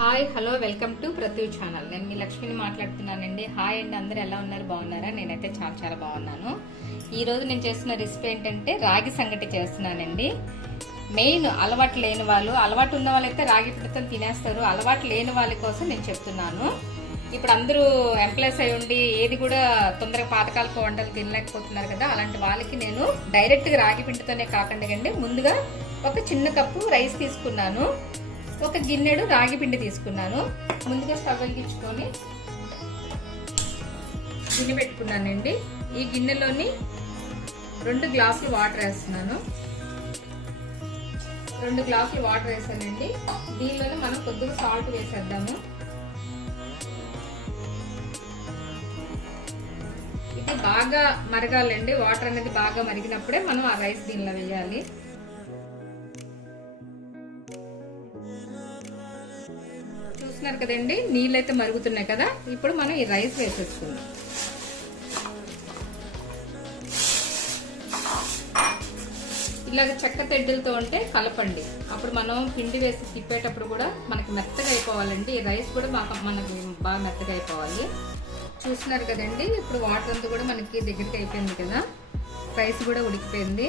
Hi hello welcome to ప్రతి channel. నేను మీ లక్ష్మిని మాట్లాడుతున్నానండి. హాయ్ అండి, అందరు ఎలా ఉన్నారు? బాగున్నారా? నేనైతే చాలా చాలా బాగున్నాను. ఈరోజు నేను చేస్తున్న రెసిపీ ఏంటంటే రాగి సంగటి చేస్తున్నానండి. మెయిన్ అలవాటు లేని వాళ్ళు, అలవాటు ఉన్న వాళ్ళైతే రాగి పిండితో తినేస్తారు. అలవాటు లేని వాళ్ళ కోసం నేను చెప్తున్నాను. ఇప్పుడు అందరూ ఎంప్లాయీస్ అయి ఉండి ఏది కూడా తొందరగా పాతకాలపు వంటలు తినలేకపోతున్నారు కదా, అలాంటి వాళ్ళకి నేను డైరెక్ట్గా రాగి పిండితోనే కాకుండా ముందుగా ఒక చిన్న కప్పు రైస్ తీసుకున్నాను, ఒక గిన్నెడు రాగి పిండి తీసుకున్నాను. ముందుగా స్టవ్ వెలిగించుకొని గిన్నె పెట్టుకున్నానండి. ఈ గిన్నెలోని 2 గ్లాసులు వాటర్ వేస్తున్నాను. 2 గ్లాసులు వాటర్ వేసానండి. దీనిలోనే మనం కొద్దిగా సాల్ట్ వేసేద్దాము. ఇది బాగా మరగాలండి. వాటర్ అనేది బాగా మరిగినప్పుడే మనం ఆ రైస్ దీనిలో వేయాలి. చూస్తున్నారు కదండి, నీళ్ళు అయితే మరుగుతున్నాయి కదా. ఇప్పుడు మనం ఈ రైస్ వేసేసుకుందాం. ఇలాగ చెక్క తెడ్డులతో ఉంటే కలపండి. అప్పుడు మనం పిండి వేసి తిప్పేటప్పుడు కూడా మనకి మెత్తగా అయిపోవాలండి. ఈ రైస్ కూడా మనకి బాగా మెత్తగా అయిపోవాలి. చూస్తున్నారు కదండి, ఇప్పుడు వాటర్ అంతా కూడా మనకి దగ్గరికి అయిపోయింది కదా, రైస్ కూడా ఉడికిపోయింది.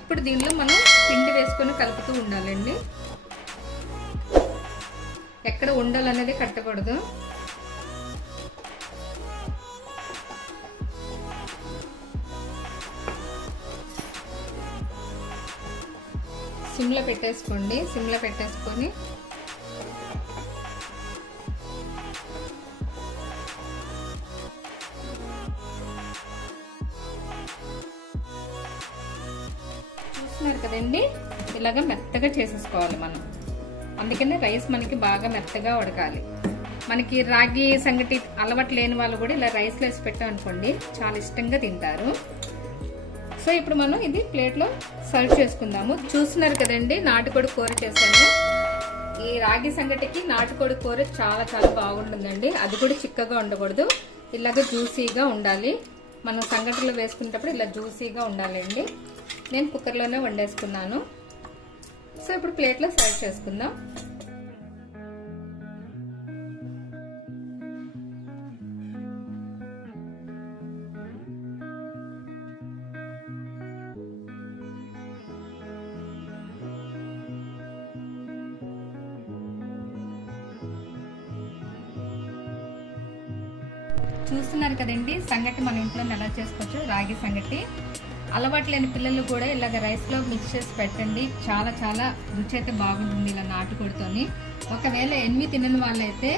ఇప్పుడు దీనిలో మనం పిండి వేసుకొని కలుపుతూ ఉండాలండి. ఎక్కడ ఉండలు అనేది కట్టకూడదు. సిమ్లో పెట్టేసుకోండి. సిమ్లో పెట్టేసుకొని చూస్తున్నారు కదండి, ఇలాగ మెత్తగా చేసేసుకోవాలి మనం. అందుకనే రైస్ మనకి బాగా మెత్తగా ఉడకాలి. మనకి రాగి సంగటి అలవాటు లేని వాళ్ళు కూడా ఇలా రైస్లో వేసి పెట్టాం అనుకోండి, చాలా ఇష్టంగా తింటారు. సో ఇప్పుడు మనం ఇది ప్లేట్లో సర్వ్ చేసుకుందాము. చూస్తున్నారు కదండి, నాటుకోడి కూర చేశాను. ఈ రాగి సంగటికి నాటుకోడి కూర చాలా చాలా బాగుంటుందండి. అది కూడా చిక్కగా ఉండకూడదు, ఇలాగ జ్యూసీగా ఉండాలి. మనం సంగటిలో వేసుకునేటప్పుడు ఇలా జ్యూసీగా ఉండాలండి. నేను కుక్కర్లోనే వండేసుకున్నాను. సో ఇప్పుడు ప్లేట్లో సర్వ్ చేసుకుందాం. చూస్తున్నారు కదండి, సంగటి మన ఇంట్లో ఎలా చేసుకోవచ్చు. రాగి సంగటి అలవాటు లేని పిల్లలు కూడా ఇలాగ రైస్లో మిక్స్ చేసి పెట్టండి. చాలా చాలా రుచి అయితే బాగుంటుంది ఇలా నాటుకోడితోని. ఒకవేళ ఎనిమి తినని వాళ్ళైతే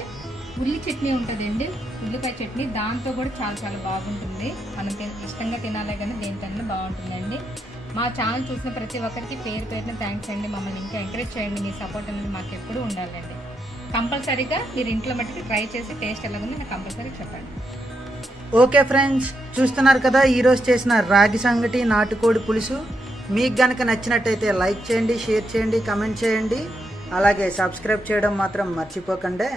ఉల్లి చట్నీ ఉంటుందండి, ఉల్లిపాయ చట్నీ, దాంతో కూడా చాలా చాలా బాగుంటుంది. మనం ఇష్టంగా తినాలే కానీ దేనికన్నా బాగుంటుందండి. మా ఛానల్ చూసిన ప్రతి ఒక్కరికి పేరు పేరున థ్యాంక్స్ అండి. మమ్మల్ని ఇంకా ఎంకరేజ్ చేయండి. మీ సపోర్ట్ అనేది మాకు ఎప్పుడూ ఉండాలండి. కంపల్సరీగా మీరు ఇంట్లో మట్టుకు ట్రై చేసి టేస్ట్ ఎలాగుందో నాకు కంపల్సరీ చెప్పండి. ఓకే ఫ్రెండ్స్, చూస్తున్నారు కదా ఈరోజు చేసిన రాగి సంగటి నాటుకోడి పులుసు. మీకు గనక నచ్చినట్టయితే లైక్ చేయండి, షేర్ చేయండి, కమెంట్ చేయండి. అలాగే సబ్స్క్రైబ్ చేయడం మాత్రం మర్చిపోకండి.